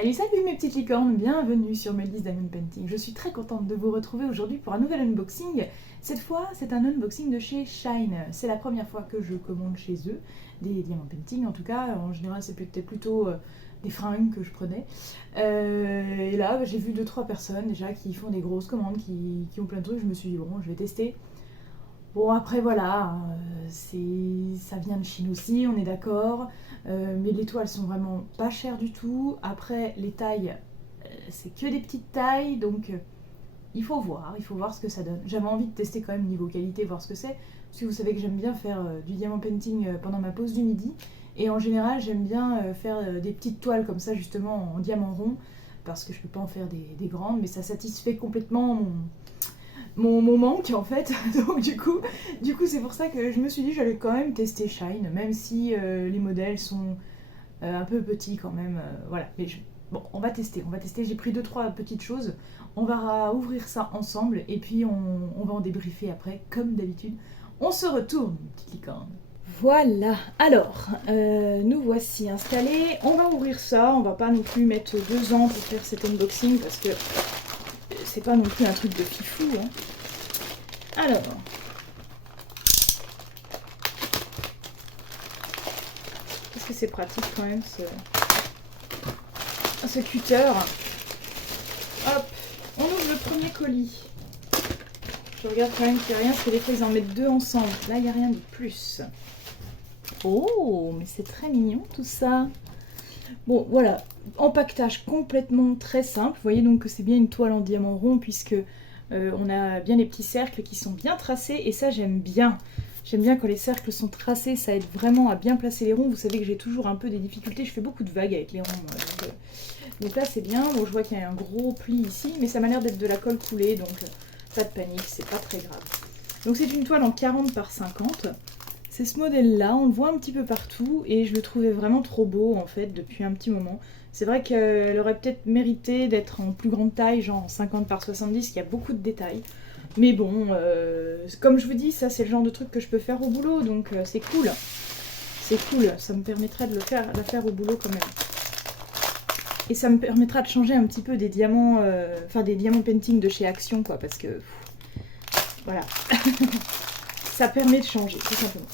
Salut mes petites licornes, bienvenue sur Meldy's Diamond Painting. Je suis très contente de vous retrouver aujourd'hui pour un nouvel unboxing. Cette fois, c'est un unboxing de chez Shine. C'est la première fois que je commande chez eux, des Diamond Painting en tout cas. En général, c'est peut-être plutôt des fringues que je prenais. Et là, j'ai vu 2-3 personnes déjà qui font des grosses commandes, qui ont plein de trucs. Je me suis dit, bon, je vais tester. Bon, après voilà, ça vient de Chine aussi, on est d'accord. Mais les toiles sont vraiment pas chères du tout. Après, les tailles, c'est que des petites tailles, donc il faut voir ce que ça donne. J'avais envie de tester quand même niveau qualité, voir ce que c'est. Parce que vous savez que j'aime bien faire du diamant painting pendant ma pause du midi. Et en général, j'aime bien faire des petites toiles comme ça, justement en diamant rond. Parce que je peux pas en faire des grandes, mais ça satisfait complètement mon manque en fait. Donc du coup c'est pour ça que je me suis dit j'allais quand même tester Shine, même si les modèles sont un peu petits quand même. Voilà, mais bon, on va tester. J'ai pris 2-3 petites choses. On va ouvrir ça ensemble et puis on va en débriefer après, comme d'habitude. On se retourne, petite licorne. Voilà, alors, nous voici installés. On va ouvrir ça, on va pas non plus mettre 2 ans pour faire cet unboxing parce que c'est pas non plus un truc de fifou, hein. Alors, qu'est-ce que c'est pratique quand même ce cutter. Hop, on ouvre le premier colis. Je regarde quand même qu'il n'y a rien, parce que des fois ils en mettent 2 ensemble. Là, il n'y a rien de plus. Oh, mais c'est très mignon tout ça. Bon, voilà, empaquetage complètement très simple. Vous voyez donc que c'est bien une toile en diamant rond, puisque on a bien les petits cercles qui sont bien tracés, et ça j'aime bien. J'aime bien quand les cercles sont tracés, ça aide vraiment à bien placer les ronds. Vous savez que j'ai toujours un peu des difficultés, je fais beaucoup de vagues avec les ronds. Donc là c'est bien. Bon, je vois qu'il y a un gros pli ici, mais ça m'a l'air d'être de la colle coulée, donc pas de panique, c'est pas très grave. Donc c'est une toile en 40 par 50. C'est ce modèle-là, on le voit un petit peu partout, et je le trouvais vraiment trop beau en fait depuis un petit moment. C'est vrai qu'elle aurait peut-être mérité d'être en plus grande taille, genre en 50 par 70, il y a beaucoup de détails. Mais bon, comme je vous dis, ça c'est le genre de truc que je peux faire au boulot, donc c'est cool. C'est cool, ça me permettrait de la faire au boulot quand même. Et ça me permettra de changer un petit peu des diamants, des diamants painting de chez Action, quoi, parce que, voilà. Ça permet de changer, tout simplement.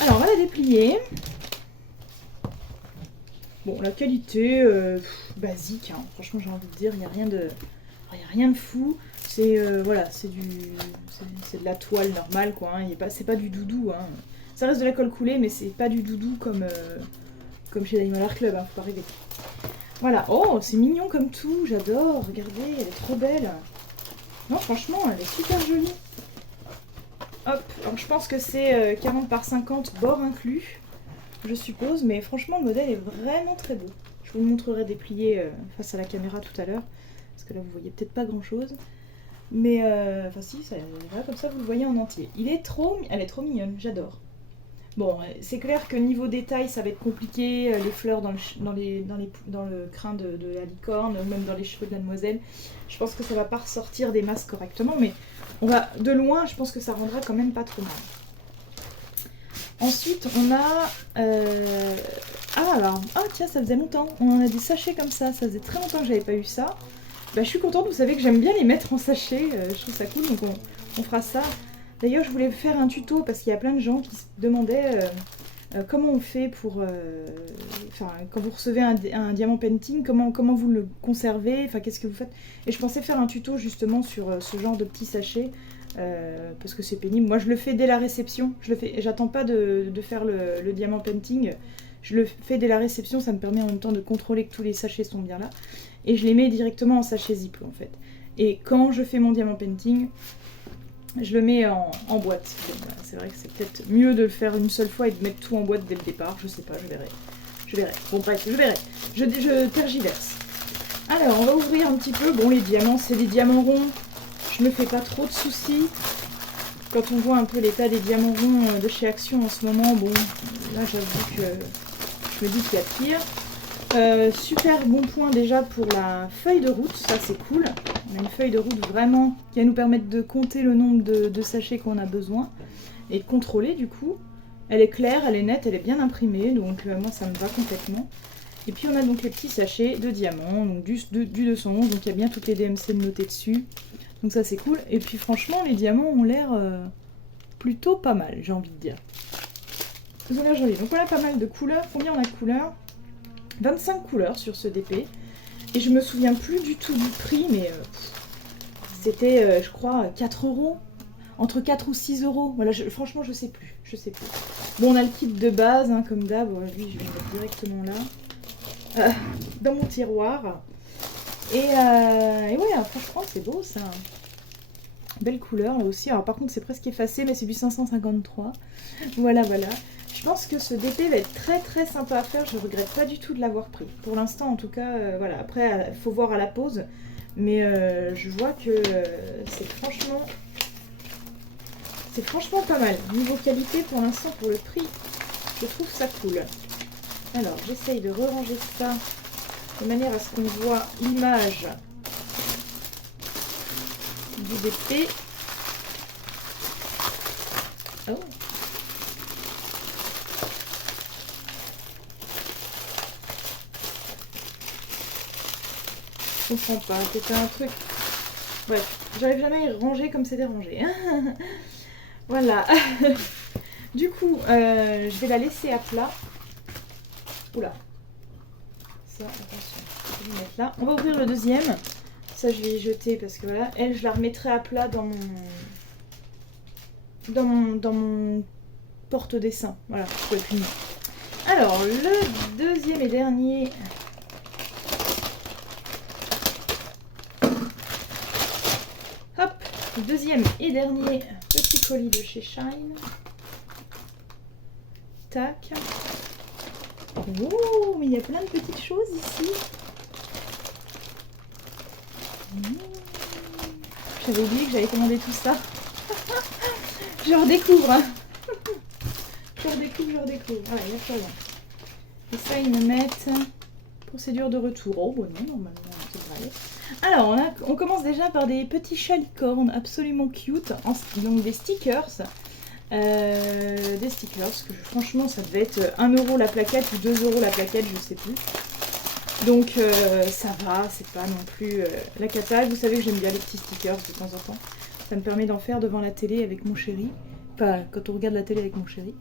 Alors, on va la déplier. Bon, la qualité, basique, hein. Franchement, j'ai envie de dire, il n'y a rien de fou. C'est voilà, c'est de la toile normale, quoi. Hein. C'est pas du doudou. Hein. Ça reste de la colle coulée, mais c'est pas du doudou comme chez Diamond Art Club, hein, faut pas rêver. Voilà, oh, c'est mignon comme tout, j'adore. Regardez, elle est trop belle. Non, franchement, elle est super jolie. Hop, alors je pense que c'est 40 par 50 bord inclus, je suppose, mais franchement le modèle est vraiment très beau. Je vous le montrerai déplié face à la caméra tout à l'heure, parce que là vous voyez peut-être pas grand chose. Mais enfin si, voilà, comme ça vous le voyez en entier. Elle est trop mignonne, j'adore. Bon, c'est clair que niveau détail ça va être compliqué, les fleurs dans le crâne de la licorne, même dans les cheveux de mademoiselle. Je pense que ça va pas ressortir des masses correctement, mais de loin, je pense que ça rendra quand même pas trop mal. Ensuite, on a... tiens, ça faisait longtemps. On a des sachets comme ça. Ça faisait très longtemps que j'avais pas eu ça. Bah, je suis contente, vous savez que j'aime bien les mettre en sachet. Je trouve ça cool, donc on fera ça. D'ailleurs, je voulais faire un tuto parce qu'il y a plein de gens qui se demandaient comment on fait pour... quand vous recevez un diamant painting, comment vous le conservez, qu'est-ce que vous faites. Et je pensais faire un tuto justement sur ce genre de petits sachets. Parce que c'est pénible. Moi je le fais dès la réception, j'attends pas de faire le diamant painting, je le fais dès la réception, ça me permet en même temps de contrôler que tous les sachets sont bien là, et je les mets directement en sachet Ziploc en fait. Et quand je fais mon diamant painting, je le mets en boîte. Bon, voilà, c'est vrai que c'est peut-être mieux de le faire une seule fois et de mettre tout en boîte dès le départ, je sais pas, je verrai. Bon bref, je verrai, je tergiverse. Alors on va ouvrir un petit peu, bon les diamants c'est des diamants ronds. Je me fais pas trop de soucis. Quand on voit un peu l'état des diamants ronds de chez Action en ce moment, bon, là j'avoue que je me dis qu'il y a pire. Super bon point déjà pour la feuille de route, ça c'est cool. On a une feuille de route vraiment qui va nous permettre de compter le nombre de sachets qu'on a besoin et de contrôler du coup. Elle est claire, elle est nette, elle est bien imprimée, donc moi ça me va complètement. Et puis on a donc les petits sachets de diamants, donc du 211, donc il y a bien toutes les DMC notées dessus. Donc ça c'est cool. Et puis franchement les diamants ont l'air plutôt pas mal, j'ai envie de dire. Ils ont l'air jolis. Donc voilà pas mal de couleurs. Combien on a de couleurs? 25 couleurs sur ce DP. Et je me souviens plus du tout du prix, mais c'était je crois 4 euros. Entre 4 ou 6 euros. Voilà, franchement je sais plus. Je sais plus. Bon on a le kit de base, hein, comme d'hab. Lui je vais le mettre directement là. Dans mon tiroir. Et ouais, franchement c'est beau ça. Belle couleur là aussi. Alors par contre c'est presque effacé, mais c'est du 553. Voilà, voilà. Je pense que ce DP va être très très sympa à faire. Je regrette pas du tout de l'avoir pris. Pour l'instant en tout cas, voilà. Après il faut voir à la pause. Mais je vois que c'est franchement pas mal. Niveau qualité pour l'instant, pour le prix, je trouve ça cool. Alors j'essaye de ranger ça de manière à ce qu'on voit l'image du DP. Oh. Je comprends pas, c'était un truc... Bref, j'arrive jamais à ranger comme c'était rangé. Voilà. Du coup, je vais la laisser à plat. Oula. Ça, attention, je vais le mettre là. On va ouvrir le deuxième. Ça, je vais y jeter parce que voilà. Elle, je la remettrai à plat dans mon porte-dessin. Voilà, je peux finir. Alors, le deuxième et dernier... Hop, le deuxième et dernier petit colis de chez Shine. Tac. Oh, mais il y a plein de petites choses ici. J'avais oublié que j'avais commandé tout ça. Je redécouvre. Hein. Je redécouvre. Voilà, il y a pas rien. Et ça, ils me mettent procédure de retour. Oh, bon, non, normalement, ça devrait aller. Alors, on commence déjà par des petits chalicornes absolument cute. Donc, des stickers. Que franchement, ça devait être 1 euro la plaquette ou 2 euros la plaquette, je sais plus. Donc, ça va, c'est pas non plus la cata. Vous savez que j'aime bien les petits stickers de temps en temps. Ça me permet d'en faire devant la télé avec mon chéri. Enfin, quand on regarde la télé avec mon chéri.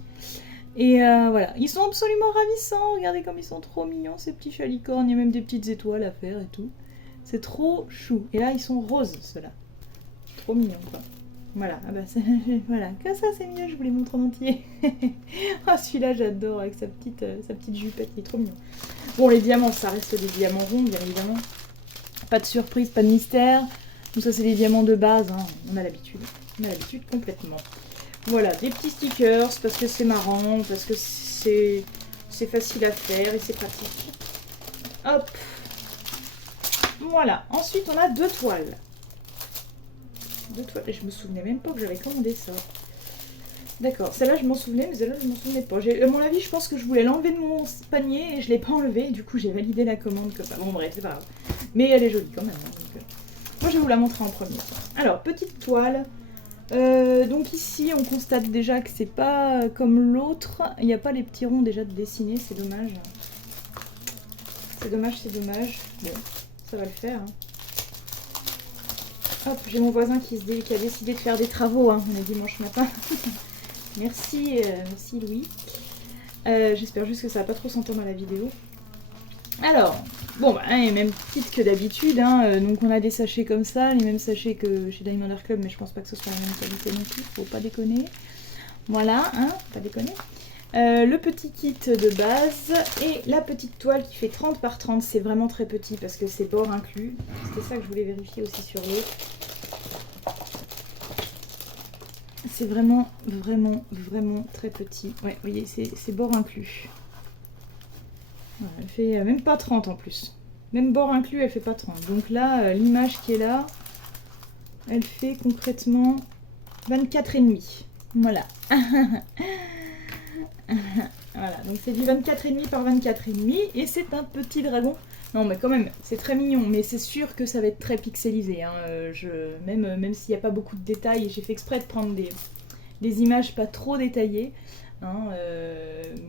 Et voilà, ils sont absolument ravissants. Regardez comme ils sont trop mignons, ces petits chalicornes. Il y a même des petites étoiles à faire et tout. C'est trop chou. Et là, ils sont roses, ceux-là. Trop mignons, quoi. Voilà, ah bah voilà, comme ça c'est mieux, je vous les montre en entier. Oh, celui-là j'adore avec sa petite jupette, il est trop mignon. Bon, les diamants, ça reste des diamants ronds, bien évidemment. Pas de surprise, pas de mystère. Donc ça c'est les diamants de base, hein. On a l'habitude complètement. Voilà, des petits stickers parce que c'est marrant, parce que c'est facile à faire et c'est pratique. Hop. Voilà, ensuite on a 2 toiles. Et je me souvenais même pas que j'avais commandé ça. D'accord, celle-là je m'en souvenais, mais celle-là je m'en souvenais pas. À mon avis, je pense que je voulais l'enlever de mon panier et je l'ai pas enlevé. Du coup, j'ai validé la commande comme ça. Bon, bref, c'est pas grave. Mais elle est jolie quand même. Hein, donc, moi, je vais vous la montrer en premier. Alors, petite toile. Donc ici, on constate déjà que c'est pas comme l'autre. Il n'y a pas les petits ronds déjà de dessiner, c'est dommage. C'est dommage. Bon, ça va le faire. Hein. Hop, j'ai mon voisin qui a décidé de faire des travaux, hein. On est dimanche matin. Merci Louis. J'espère juste que ça va pas trop s'entendre dans la vidéo. Alors, bon, bah, elle est même petite que d'habitude. Hein. Donc on a des sachets comme ça, les mêmes sachets que chez Diamond Art Club, mais je pense pas que ce soit la même qualité non plus, faut pas déconner. Voilà, hein, pas déconner. Le petit kit de base et la petite toile qui fait 30 par 30, c'est vraiment très petit parce que c'est bord inclus. C'était ça que je voulais vérifier aussi sur l'autre. C'est vraiment très petit. Ouais, vous voyez, c'est bord inclus. Voilà, elle fait même pas 30 en plus. Même bord inclus, elle fait pas 30. Donc là, l'image qui est là, elle fait concrètement 24,5. Voilà. Voilà, donc c'est du 24,5 par 24,5 et c'est un petit dragon. Non mais quand même, c'est très mignon, mais c'est sûr que ça va être très pixelisé. Hein. Même s'il n'y a pas beaucoup de détails, j'ai fait exprès de prendre des images pas trop détaillées. Hein,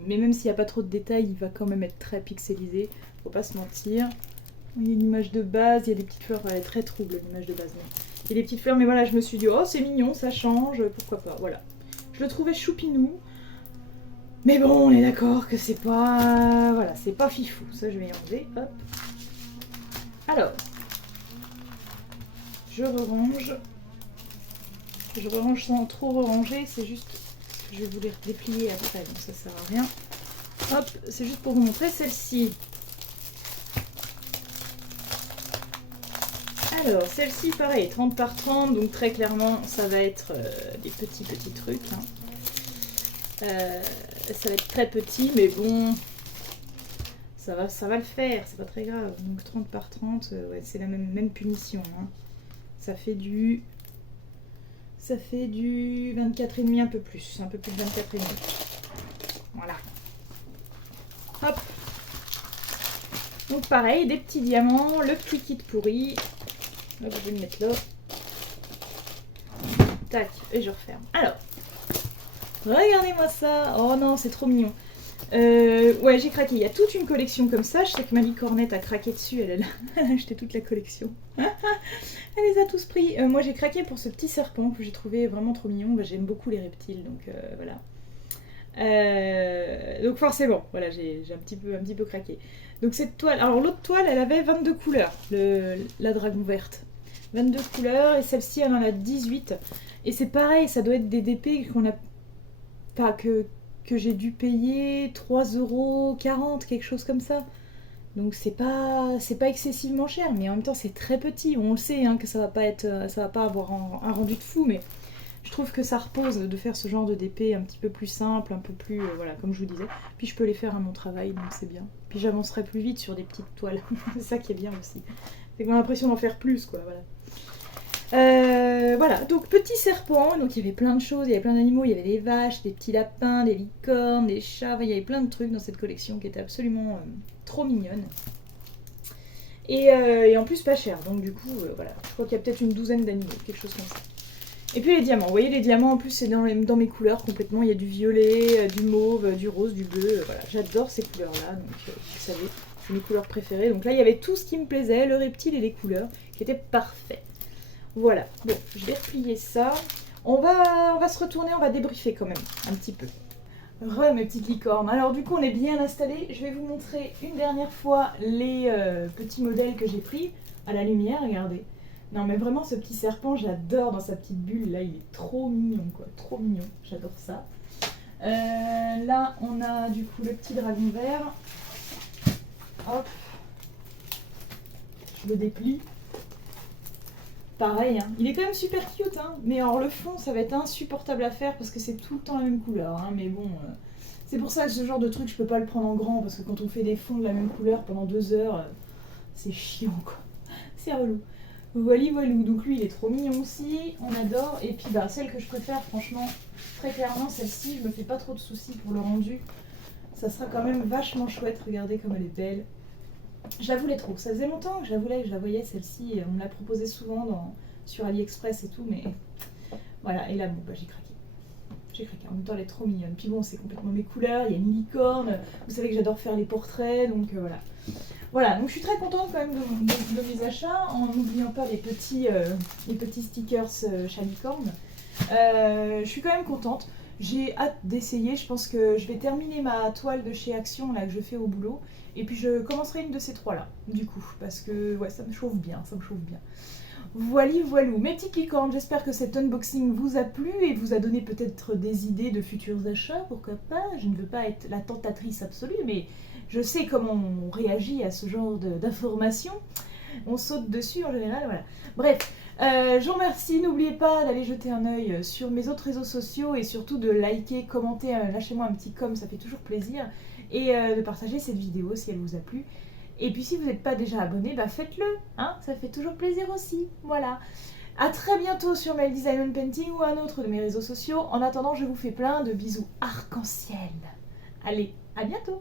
mais même s'il n'y a pas trop de détails, il va quand même être très pixelisé, faut pas se mentir. Il y a l'image de base, il y a des petites fleurs, elle est très trouble l'image de base. Il y a des petites fleurs, mais voilà, je me suis dit, oh c'est mignon, ça change, pourquoi pas, voilà. Je le trouvais choupinou, mais bon, on est d'accord que c'est pas... Voilà, c'est pas fifou, ça je vais y enlever, hop. Alors, je range sans trop ranger, c'est juste... Je vais vous les déplier après, donc ça sert à rien. Hop, c'est juste pour vous montrer celle-ci. Alors, celle-ci, pareil, 30 par 30, donc très clairement, ça va être des petits trucs. Hein. Ça va être très petit, mais bon, ça va le faire, c'est pas très grave. Donc 30 par 30, ouais, c'est la même punition. Hein. Ça fait du 24,5, un peu plus de 24,5. Voilà. Hop. Donc pareil, des petits diamants, le petit kit pourri. Hop, je vais le mettre là. Tac, et je referme. Alors, regardez-moi ça. Oh non, c'est trop mignon. Ouais, j'ai craqué. Il y a toute une collection comme ça. Je sais que ma licornette a craqué dessus. Elle a acheté toute la collection. Elle les a tous pris. Moi, j'ai craqué pour ce petit serpent que j'ai trouvé vraiment trop mignon. Bah, j'aime beaucoup les reptiles, donc voilà. Donc forcément, voilà, j'ai un petit peu craqué. Donc cette toile, alors l'autre toile, elle avait 22 couleurs, la dragon verte. 22 couleurs, et celle-ci, elle en a 18. Et c'est pareil, ça doit être des DP qu'on a... Pas que j'ai dû payer 3,40 €, quelque chose comme ça. Donc c'est pas excessivement cher, mais en même temps c'est très petit. On le sait hein, que ça va pas avoir un rendu de fou, mais je trouve que ça repose de faire ce genre de DP un petit peu plus simple, un peu plus, voilà, comme je vous disais. Puis je peux les faire à mon travail, donc c'est bien. Puis j'avancerai plus vite sur des petites toiles, c'est ça qui est bien aussi. C'est qu'on a l'impression d'en faire plus, quoi, voilà. Voilà, donc petit serpent, donc il y avait plein de choses, il y avait plein d'animaux, il y avait des vaches, des petits lapins, des licornes, des chats, il y avait plein de trucs dans cette collection qui était absolument trop mignonne. Et en plus pas cher, donc du coup, voilà, je crois qu'il y a peut-être une douzaine d'animaux, quelque chose comme ça. Et puis les diamants, vous voyez les diamants en plus c'est dans mes couleurs complètement, il y a du violet, du mauve, du rose, du bleu, voilà, j'adore ces couleurs là, donc vous savez, c'est mes couleurs préférées. Donc là il y avait tout ce qui me plaisait, le reptile et les couleurs, qui étaient parfaits. Voilà, bon, je vais replier ça, on va se retourner, on va débriefer quand même, un petit peu. Mes petites licornes, alors du coup on est bien installés, je vais vous montrer une dernière fois les petits modèles que j'ai pris à la lumière, regardez. Non mais vraiment ce petit serpent, j'adore dans sa petite bulle, là il est trop mignon quoi, trop mignon, j'adore ça. Là on a du coup le petit dragon vert, hop, je le déplie. Pareil, hein. Il est quand même super cute, hein. Mais alors le fond ça va être insupportable à faire parce que c'est tout le temps la même couleur, hein. Mais bon, c'est pour ça que ce genre de truc je peux pas le prendre en grand parce que quand on fait des fonds de la même couleur pendant 2 heures, c'est chiant quoi, c'est relou. Voilà, donc lui il est trop mignon aussi, on adore. Et puis bah celle que je préfère franchement, très clairement celle-ci, je me fais pas trop de soucis pour le rendu. Ça sera quand même vachement chouette, regardez comme elle est belle. Je la voulais trop, ça faisait longtemps que je la voyais celle-ci, on me l'a proposée souvent sur AliExpress et tout, mais voilà, et là bon bah j'ai craqué. J'ai craqué, en même temps elle est trop mignonne. Puis bon c'est complètement mes couleurs, il y a une licorne, vous savez que j'adore faire les portraits, donc voilà. Voilà, donc je suis très contente quand même de mes achats, en n'oubliant pas les petits stickers Chalicorne. Je suis quand même contente, j'ai hâte d'essayer, je pense que je vais terminer ma toile de chez Action là que je fais au boulot, et puis je commencerai une de ces trois là, du coup, parce que ouais, ça me chauffe bien, Voilà, mes petites licornes, j'espère que cet unboxing vous a plu et vous a donné peut-être des idées de futurs achats, pourquoi pas. Je ne veux pas être la tentatrice absolue, mais je sais comment on réagit à ce genre d'informations. On saute dessus en général, voilà. Bref, je vous remercie, n'oubliez pas d'aller jeter un œil sur mes autres réseaux sociaux et surtout de liker, commenter, lâchez-moi un petit com, ça fait toujours plaisir. Et de partager cette vidéo si elle vous a plu. Et puis si vous n'êtes pas déjà abonné, bah faites-le, hein, ça fait toujours plaisir aussi, voilà. A très bientôt sur Meldy's Diamond Painting ou un autre de mes réseaux sociaux. En attendant, je vous fais plein de bisous arc-en-ciel. Allez, à bientôt.